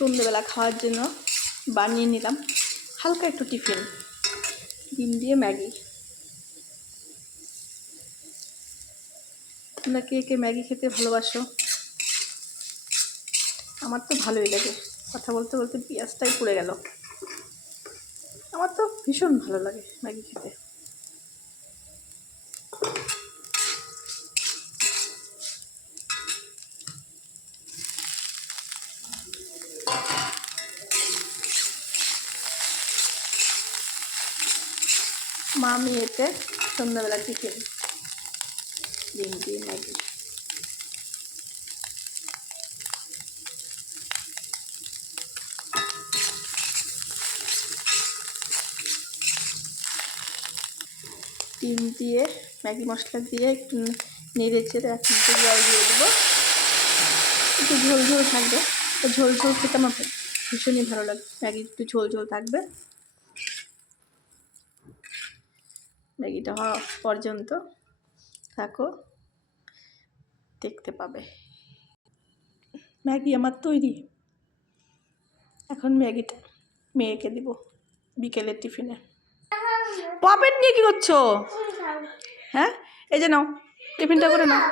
সন্ধ্যেবেলা খাওয়ার জন্য বানিয়ে নিলাম হালকা একটু টিফিন, ডিম দিয়ে ম্যাগি। তোমরা কে কে ম্যাগি খেতে ভালোবাসো? আমার তো ভালোই লাগে। কথা বলতে বলতে পেঁয়াজটাই পুড়ে গেল। আমার তো ভীষণ ভালো লাগে ম্যাগি খেতে। মা মেয়েতে সন্ধ্যাবেলা টিফিন ডিম দিয়ে ম্যাগি। ডিম দিয়ে ম্যাগি মশলা দিয়ে একটু নেড়ে চেড়ে এখন একটু জল দিয়ে দেবো, একটু ঝোল ঝোল থাকবে। তো ঝোল ঝোল খেতে আমার ভীষণই ভালো লাগে। ম্যাগি একটু ঝোল ঝোল থাকবে, ম্যাগিটা হওয়া পর্যন্ত থাকো, দেখতে পাবে। ম্যাগি আমার তৈরি। এখন ম্যাগিটা মেয়েকে দিব বিকেলের টিফিনে। পপেট নিয়ে কি করছো? হ্যাঁ, এই যে নাও, টিফিনটা করে নাও।